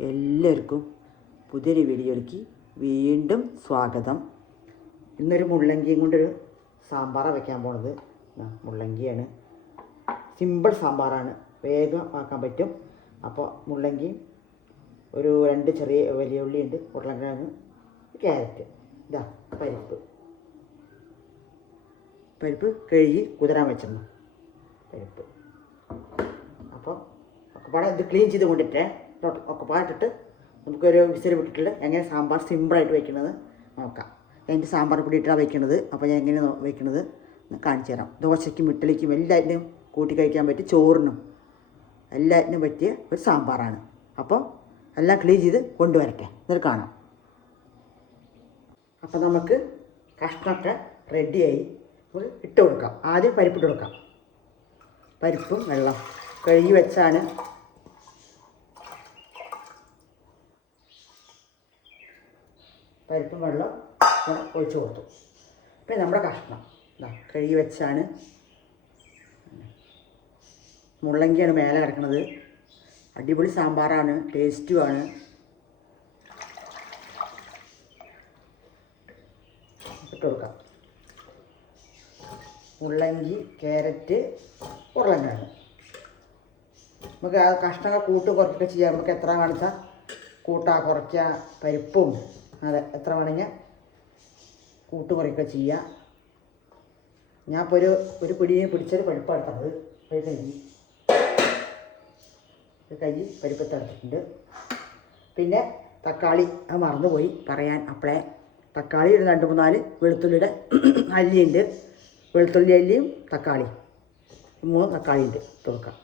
എല്ലാവർക്കും പുതിയൊരു വീഡിയോയിലേക്ക് വീണ്ടും സ്വാഗതം. ഇന്നൊരു മുള്ളങ്കിയും കൊണ്ടൊരു സാമ്പാറാണ് വയ്ക്കാൻ പോണത്. മുള്ളങ്കിയാണ്, സിമ്പിൾ സാമ്പാറാണ്, വേഗം ആക്കാൻ പറ്റും. അപ്പോൾ മുള്ളങ്കി ഒരു 2 ചെറിയ വലിയ ഉള്ളിയുണ്ട്, ഉരുളക്കിഴങ്ങ്, ക്യാരറ്റ്, ഇതാ പരിപ്പ് കഴുകി കുതിരാൻ വെച്ചിരുന്നു പരിപ്പ്. അപ്പോൾ ഒക്കെപ്പാടെ ഇത് ക്ലീൻ ചെയ്ത് കൊണ്ടിട്ടേ ഒക്കെപ്പാടിട്ടിട്ട് നമുക്കൊരു വിസിൽ വിട്ടിട്ട് എങ്ങനെ സാമ്പാർ സിമ്പിളായിട്ട് വയ്ക്കുന്നത് നോക്കാം. എൻ്റെ സാമ്പാർ പൊടി ഇട്ടാണ് വയ്ക്കുന്നത്. അപ്പോൾ ഞാൻ എങ്ങനെ വയ്ക്കുന്നത് കാണിച്ചു തരാം. ദോശയ്ക്കും ഇഡ്ഡലിക്കും എല്ലാറ്റിനും കൂട്ടി കഴിക്കാൻ പറ്റി, ചോറിനും എല്ലാറ്റിനും പറ്റിയ ഒരു സാമ്പാറാണ്. അപ്പോൾ എല്ലാം ക്ലീൻ ചെയ്ത് കൊണ്ടുവരട്ടെ, എന്നിട്ട് കാണാം. അപ്പോൾ നമുക്ക് കഷ്ണമൊക്കെ റെഡിയായി, നമുക്ക് ഇട്ട് കൊടുക്കാം. ആദ്യം പരിപ്പിട്ട് കൊടുക്കാം. പരിപ്പും വെള്ളം കഴുകി വെച്ചാണ്. പരിപ്പും വെള്ളം ഒഴിച്ച് കൊടുത്തു. പിന്നെ നമ്മുടെ കഷ്ണം കഴുകി വെച്ചാണ്. മുള്ളങ്കിയാണ് മേലെ കിടക്കുന്നത്. അടിപൊളി സാമ്പാറാണ്, ടേസ്റ്റുമാണ്. ഇട്ട് കൊടുക്കാം. മുള്ളങ്കി, ക്യാരറ്റ്, ഉരുളക്കിഴങ്ങ്. നമുക്ക് ആ കഷ്ണങ്ങൾ കുറയ്ക്കുക ചെയ്യാം. നമുക്ക് എത്ര കാണിച്ചാൽ കൂട്ടാ കുറയ്ക്കുക. പരിപ്പും അതെ എത്ര വേണമെങ്കിൽ കുറയ്ക്കുക ചെയ്യാം. ഞാൻ ഇപ്പോൾ ഒരു പിടിയെ പിടിച്ചൊരു പരിപ്പ് എടുത്തത്, കൈ പരിപ്പത്ത് എടുത്തിട്ടുണ്ട്. പിന്നെ തക്കാളി, അത് മറന്നുപോയി പറയാൻ. അപ്പോഴേ തക്കാളി ഒരു 2-3 വെളുത്തുള്ളിയുടെ അല്ലിയുണ്ട്. വെളുത്തുള്ളി അല്ലിയും തക്കാളി, 3 തക്കാളി ഉണ്ട്. തുറക്കാം.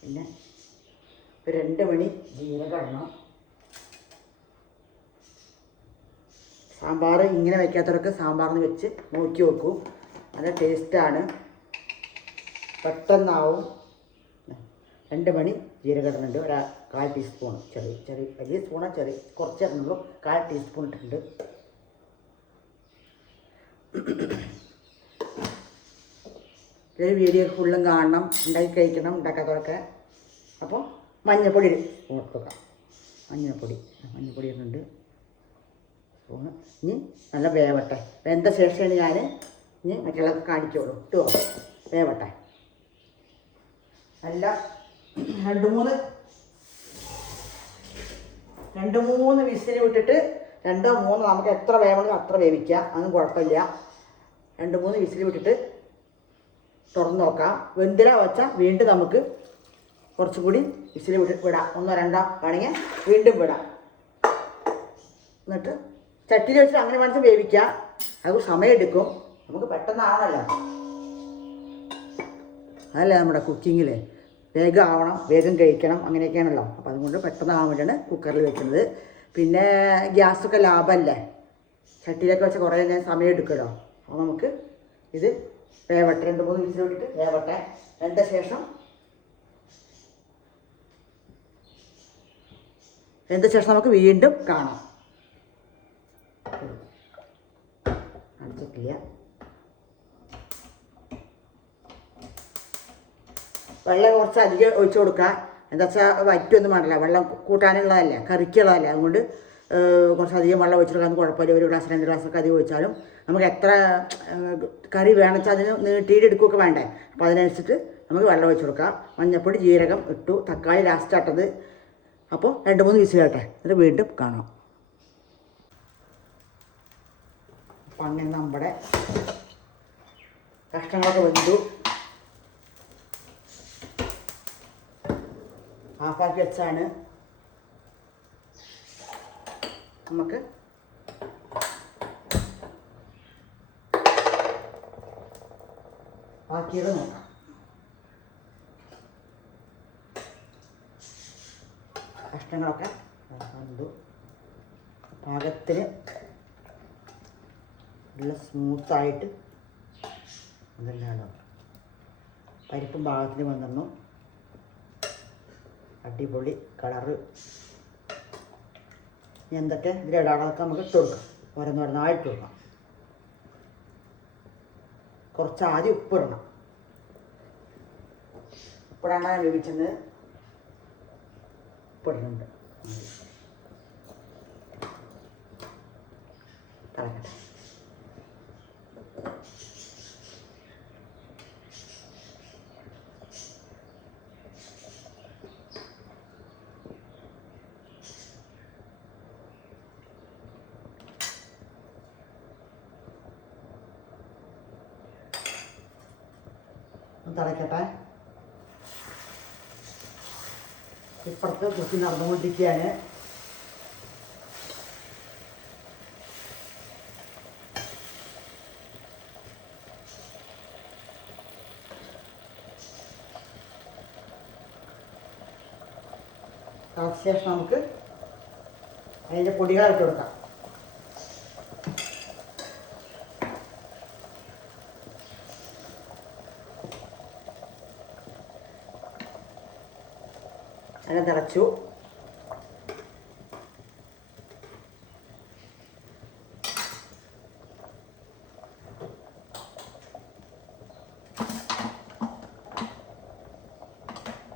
പിന്നെ ഒരു 2 മണി ജീരകം ഇടണം. സാമ്പാർ ഇങ്ങനെ വയ്ക്കാത്തവരൊക്കെ സാമ്പാറിന് വെച്ച് നോക്കി നോക്കൂ, നല്ല ടേസ്റ്റാണ്, പെട്ടെന്നാവും. 2 മണി ജീരകം ഇടുന്നുണ്ട്. 1/4 ടീസ്പൂൺ, ചെറിയ വലിയ സ്പൂണാണ്, കുറച്ച് ഇടുന്നുള്ളൂ. 1/4 ടീസ്പൂൺ ഇട്ടിട്ടുണ്ട്. വീഡിയോ ഫുള്ളും കാണണം, ഉണ്ടാക്കി കഴിക്കണം, ഉണ്ടാക്കാത്തവരൊക്കെ. അപ്പോൾ മഞ്ഞൾപ്പൊടി കൊടുക്കാം. മഞ്ഞൾപ്പൊടി ഇടുന്നുണ്ട് സ്പൂണ്. ഇനി നല്ല വേവട്ടെ. വെന്ത ശേഷമാണ് ഞാൻ ഇനി മറ്റുള്ളതൊക്കെ കാണിച്ചോളൂ. ഇട്ടോ വേവട്ടെ. നല്ല 2-3 വിസിൽ വിട്ടിട്ട് 2-3 നമുക്ക് എത്ര വേവണമെങ്കിൽ അത്ര വേവിക്കാം, അതൊന്നും കുഴപ്പമില്ല. 2-3 വിസിൽ വിട്ടിട്ട് തുറന്ന് നോക്കാം. വെന്തില വെച്ചാൽ വീണ്ടും നമുക്ക് കുറച്ചുകൂടി വിസിൽ വിടാം. 1-2 വേണമെങ്കിൽ വീണ്ടും വിടാം. എന്നിട്ട് ചട്ടിയിൽ വെച്ചിട്ട് അങ്ങനെ വേണമെങ്കിൽ വേവിക്കാം. അത് സമയമെടുക്കും, നമുക്ക് പെട്ടെന്നാവണമല്ലോ. അതല്ലേ നമ്മുടെ കുക്കിങ്ങിൽ വേഗം ആവണം, വേഗം കഴിക്കണം, അങ്ങനെയൊക്കെയാണല്ലോ. അപ്പോൾ അതുകൊണ്ട് പെട്ടെന്നാവാൻ വേണ്ടിയാണ് കുക്കറിൽ വെക്കുന്നത്. പിന്നെ ഗ്യാസൊക്കെ ലാഭമല്ലേ, ചട്ടിയിലൊക്കെ വെച്ചാൽ കുറേ നേരം സമയം എടുക്കുമല്ലോ. അപ്പോൾ നമുക്ക് ഇത് വേവട്ടെ. 2-3 വിസിൽ വിട്ടിട്ട് വേവട്ടെ. വെന്ത ശേഷം നമുക്ക് വീണ്ടും കാണാം. അടച്ചിട്ടില്ല. വെള്ളം കുറച്ച് അധികം ഒഴിച്ചു കൊടുക്കുക. എന്താ വെച്ചാൽ വറ്റൊന്നും വേണ്ടല്ല, വെള്ളം കൂട്ടാനുള്ളതല്ലേ, കറിക്കുള്ളതല്ലേ. അതുകൊണ്ട് കുറച്ചധികം വെള്ളം ഒഴിച്ചു കൊടുക്കാൻ കുഴപ്പമില്ല. 1 ഗ്ലാസ് 2 ഗ്ലാസ്സൊക്കെ അധികം ഒഴിച്ചാലും നമുക്ക് എത്ര കറി വേണം വെച്ചാൽ അതിന് നീട്ടിയിട്ടെടുക്കുകയൊക്കെ വേണ്ടേ. അപ്പോൾ അതിനനുസരിച്ചിട്ട് നമുക്ക് വെള്ളം ഒഴിച്ചു കൊടുക്കാം. മഞ്ഞൾപ്പൊടി, ജീരകം ഇട്ടു, തക്കാളി ലാസ്റ്റ് ഇട്ടത്. അപ്പോൾ 2-3 വിസിലാട്ടെ, എന്നിട്ട് വീണ്ടും കാണാം. അപ്പം അങ്ങനെ നമ്മുടെ കഷ്ണങ്ങളൊക്കെ വെന്തു. ഹാഫാക്കി വെച്ചാണ്. നമുക്ക് ബാക്കിയത് നോക്കാം. കഷ്ണങ്ങളൊക്കെ വെന്തു. പാകത്തിന് നല്ല സ്മൂത്തായിട്ട് അതെല്ലാം പരിപ്പും പാകത്തിന് വന്നു. അടിപൊളി കളറ്. ഇനി എന്തൊക്കെ ഇതിലിടാളൊക്കെ നമുക്ക് ഇട്ട് കൊടുക്കാം. ഓരോന്നോരോന്നായിട്ട് കൊടുക്കാം. കുറച്ച് ആദ്യം ഉപ്പിടണം. ഉപ്പിടാണ്ടാണ് വേവിച്ചത്. ഉപ്പിടുന്നുണ്ട്. തിളക്കട്ടെ. തിളക്കട്ടെ. ഇപ്പുറത്ത് കുത്തി നടന്നുകൊണ്ടിരിക്കുകയാണ്. അതിനുശേഷം നമുക്ക് അതിൻ്റെ പൊടികളായിട്ട് കൊടുക്കാം. അങ്ങനെ തിളച്ചു.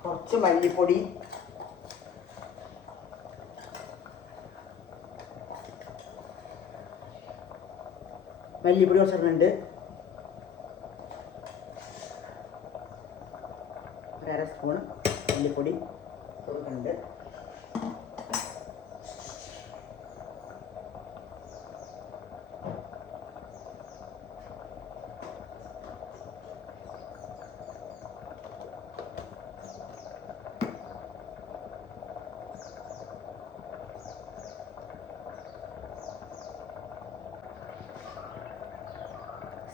കുറച്ച് മല്ലിപ്പൊടി, കുറച്ചിടുന്നുണ്ട്. 1/2 സ്പൂൺ മല്ലിപ്പൊടി കൊടുക്കുന്നുണ്ട്.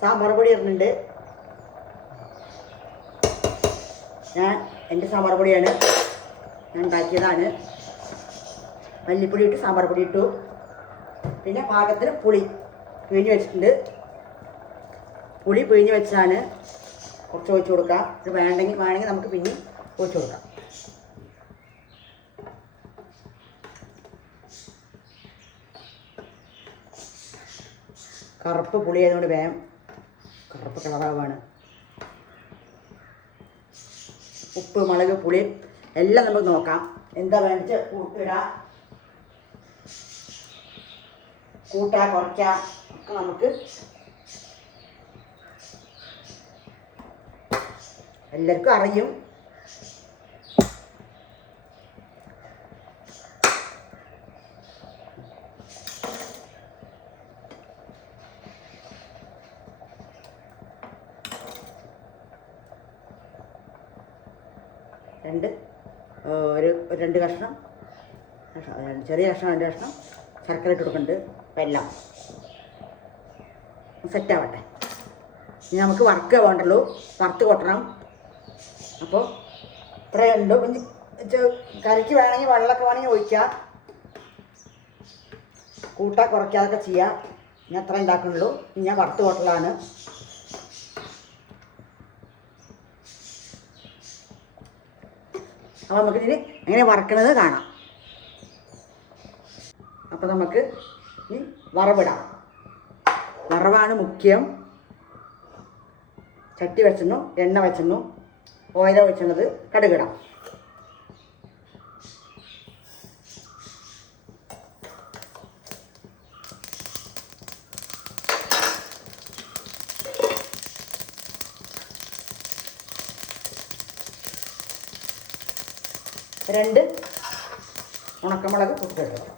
സാമ്പാർ പൊടി ഇടുന്നുണ്ട്. എൻ്റെ സാമ്പാർ പൊടിയാണ്, ഞാൻ ഉണ്ടാക്കിയതാണ്. മല്ലിപ്പൊടി ഇട്ട് സാമ്പാർ പൊടി ഇട്ടു. പിന്നെ പാകത്തിന് പുളി പിഴിഞ്ഞ് വെച്ചിട്ടുണ്ട്. പുളി പിഴിഞ്ഞ് വെച്ചാണ്. കുറച്ച് ഒഴിച്ച് കൊടുക്കാം. ഇത് വേണമെങ്കിൽ നമുക്ക് പിന്നെ ഒഴിച്ച് കൊടുക്കാം. കറുപ്പ് പുളി ആയതുകൊണ്ട് വേഗം കറുപ്പ് കളറാവാണ്. ഉപ്പ്, മുളക്, പുളി എല്ലാം നമുക്ക് നോക്കാം. എന്താ വേണ്ടിച്ച് ഇടാം, കൂട്ടാ കുറയ്ക്കാം ഒക്കെ നമുക്ക് എല്ലാവർക്കും അറിയും. രണ്ട് കഷ്ണം ചെറിയ കഷ്ണം 2 കഷ്ണം ശർക്കര ഇട്ട് കൊടുക്കുന്നുണ്ട്. വെല്ലം സെറ്റാവട്ടെ. ഇനി നമുക്ക് വറുക്കുക വേണ്ടുള്ളൂ, വറുത്ത് കൊട്ടണം. അപ്പോൾ ഇത്രയേ ഉള്ളൂ. കറിക്ക് വേണമെങ്കിൽ വെള്ളമൊക്കെ വേണമെങ്കിൽ ഒഴിക്കാം, കൂട്ടാ കുറയ്ക്കാതൊക്കെ ചെയ്യാം. ഞാൻ അത്ര ഉണ്ടാക്കുന്നുള്ളൂ. ഇനി ഞാൻ വറുത്ത് കൊട്ടലാണ്. അപ്പോൾ നമുക്കിതിന് എങ്ങനെ വറക്കണത് കാണാം. അപ്പോൾ നമുക്ക് ഇനി വറവിടാം. വറവാണ് മുഖ്യം. ചട്ടി വെച്ചിരുന്നു, എണ്ണ വെച്ചിരുന്നു, ഓയിൽ ഒഴിച്ചിരുന്നത്, കടുകിടാം. രണ്ട് ഉണക്കമുളക് പൊട്ടിച്ചെടുക്കണം.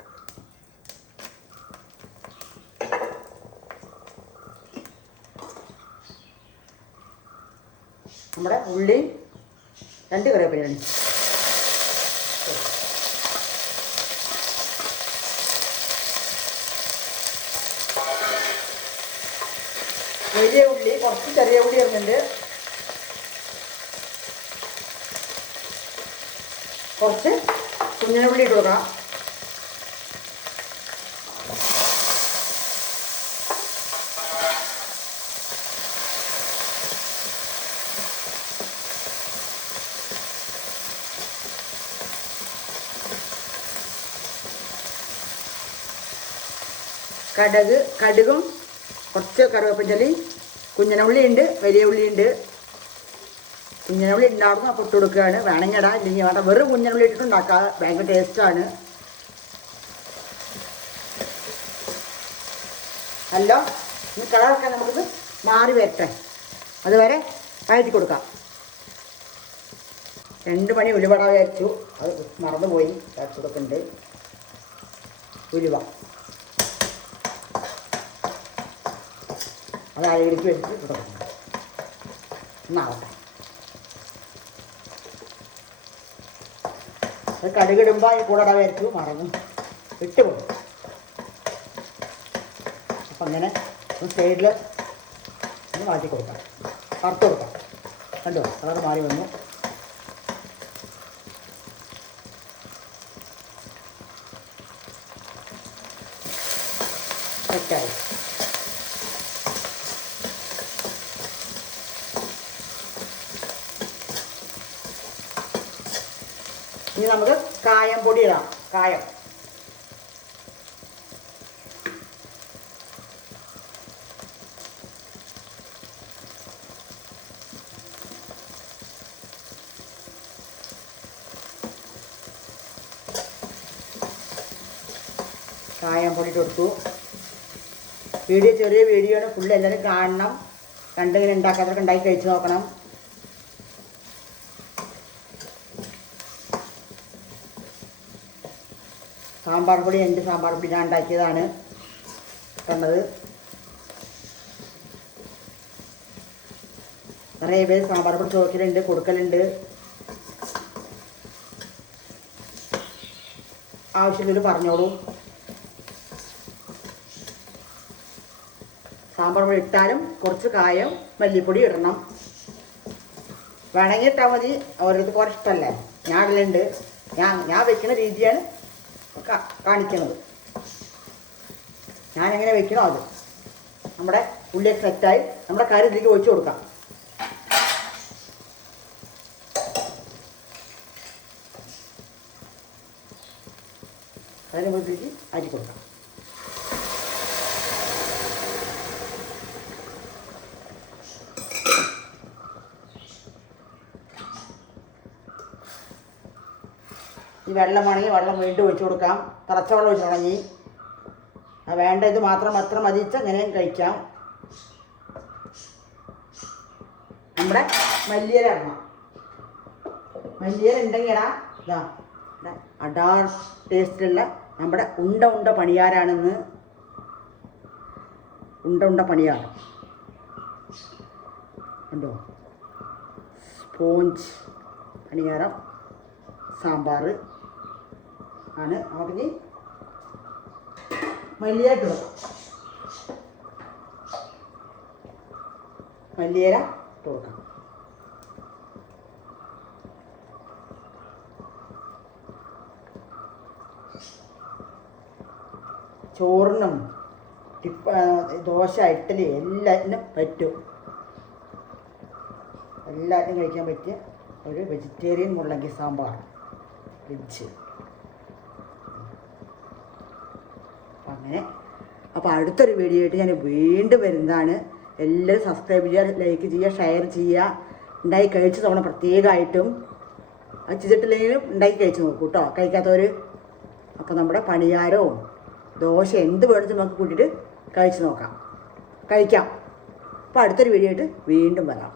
നമ്മുടെ ഉള്ളി 2 കറിവേപ്പില. വലിയ ഉള്ളി, കുറച്ച് ചെറിയ ഉള്ളി ഇടുന്നുണ്ട്. കുറച്ച് കുഞ്ഞുള്ളി ഇട്ട് കൊടുക്കാം. കടുകും കുറച്ച് കറിവേപ്പില, കുഞ്ഞുള്ളി ഉണ്ട്, വലിയ ഉള്ളി ഉണ്ട്. കുഞ്ഞനുള്ളി ഉണ്ടായിരുന്നു, അപ്പോൾ ഇട്ട് കൊടുക്കുകയാണ്. വേണമെങ്കിൽ ഇടാം, ഇല്ലെങ്കിൽ വേണ്ട. വെറും കുഞ്ഞനുള്ളി ഇട്ടിട്ട് ഉണ്ടാക്കാം, ഭയങ്കര ടേസ്റ്റാണ്. അല്ലോ ഇനി കളറൊക്കെ നമുക്കിത് മാറി വരട്ടെ, അതുവരെ വഴറ്റി കൊടുക്കാം. 2 മണി ഉലുവട വിചാരിച്ചു, അത് മറന്നുപോയി. വരച്ചു കൊടുക്കുന്നുണ്ട് ഉലുവ. അത് അരയിലേക്ക് വെച്ചിട്ട് കൊടുക്കണം. ഒന്നാവട്ടെ. അത് കടുകിടുമ്പോൾ കൂടെ വിചാരിച്ചു, മറന്നു വിട്ടുപോയി. അപ്പം അങ്ങനെ സൈഡിൽ ഒന്ന് മാറ്റി കൊടുക്കാം, വറുത്ത് കൊടുക്കാം. കണ്ടോ കളർ മാറി വന്നു. സെറ്റായി. ഇനി നമുക്ക് കായം പൊടി ഇടാം. കായം പൊടി കൊടുത്തു. വീഡിയോ ചെറിയ വീഡിയോ ആണ്, ഫുള്ള് എല്ലാവരും കാണണം. കണ്ടിങ്ങനെ ഉണ്ടാക്കാതൊക്കെ ഉണ്ടാക്കി കഴിച്ച് നോക്കണം. സാമ്പാർ പൊടി എൻ്റെ സാമ്പാർ പൊടി ഞാൻ ഉണ്ടാക്കിയതാണ് കണ്ടത്. നിറയെ പേര് സാമ്പാർ പൊടി ചോദിക്കലുണ്ട്, കൊടുക്കലുണ്ട്. ആവശ്യത്തിൽ പറഞ്ഞോളൂ. സാമ്പാർ പൊടി ഇട്ടാലും കുറച്ച് കായം മല്ലിപ്പൊടി ഇടണം. വേണമെങ്കിൽ ഇട്ടാൽ മതി, ഓരോരുത്തർക്ക് കുറച്ച് ഇഷ്ടമല്ലേ. ഞാൻ ഇടലുണ്ട്. ഞാൻ വെക്കുന്ന രീതിയാണ് കാണിക്കുന്നത്. ഞാനെങ്ങനെ വെക്കണോ അത്. നമ്മുടെ ഉള്ളിയൊക്കെ സെറ്റായി നമ്മുടെ കറി ഇതിലേക്ക് ഒഴിച്ചു കൊടുക്കാം. കറി മുഴുത്തേക്ക് അരി കൊടുക്കാം. ഈ വെള്ളമാണെങ്കിൽ വെള്ളം വീണ്ടും ഒഴിച്ചു കൊടുക്കാം. തിളച്ച വെള്ളം ഒഴിച്ചു തുടങ്ങി. വേണ്ട ഇത് മാത്രം അത്ര മതിച്ച് എങ്ങനെയും കഴിക്കാം. നമ്മുടെ മല്ലിയില ഇടണം. മല്ലിയില ഉണ്ടെങ്കിൽ ഇടാം. ഇതാ അടാർ ടേസ്റ്റുള്ള നമ്മുടെ ഉണ്ട പണിയാരാണെന്ന്. ഉണ്ട പണിയാരം കണ്ടോ. സ്പോഞ്ച് പണിയാരം സാമ്പാർ ആണ്. നമുക്കിനി മല്ലിയില ഇട്ട് കൊടുക്കാം. മല്ലിയില ഇട്ട് കൊടുക്കാം. ചോറിനും ദോശ ഇഡ്ഡലി എല്ലാറ്റിനും പറ്റും. എല്ലാറ്റിനും കഴിക്കാൻ പറ്റിയ ഒരു വെജിറ്റേറിയൻ മുള്ളങ്കി സാമ്പാർ വെജ്. അങ്ങനെ അപ്പോൾ അടുത്തൊരു വീഡിയോ ആയിട്ട് ഞാൻ വീണ്ടും വരുന്നതാണ്. എല്ലാവരും സബ്സ്ക്രൈബ് ചെയ്യുക, ലൈക്ക് ചെയ്യുക, ഷെയർ ചെയ്യുക. ഉണ്ടാക്കി കഴിച്ച് തവണ പ്രത്യേകമായിട്ടും അത് ചെയ്തിട്ടില്ലെങ്കിലും ഉണ്ടാക്കി കഴിച്ച് നോക്കൂ കേട്ടോ, കഴിക്കാത്തവർ. അപ്പോൾ നമ്മുടെ പണിയാരവും ദോശ എന്ത് വേണമെന്ന് നമുക്ക് കൂട്ടിയിട്ട് കഴിച്ച് നോക്കാം, കഴിക്കാം. അപ്പോൾ അടുത്തൊരു വീഡിയോ ആയിട്ട് വീണ്ടും വരാം.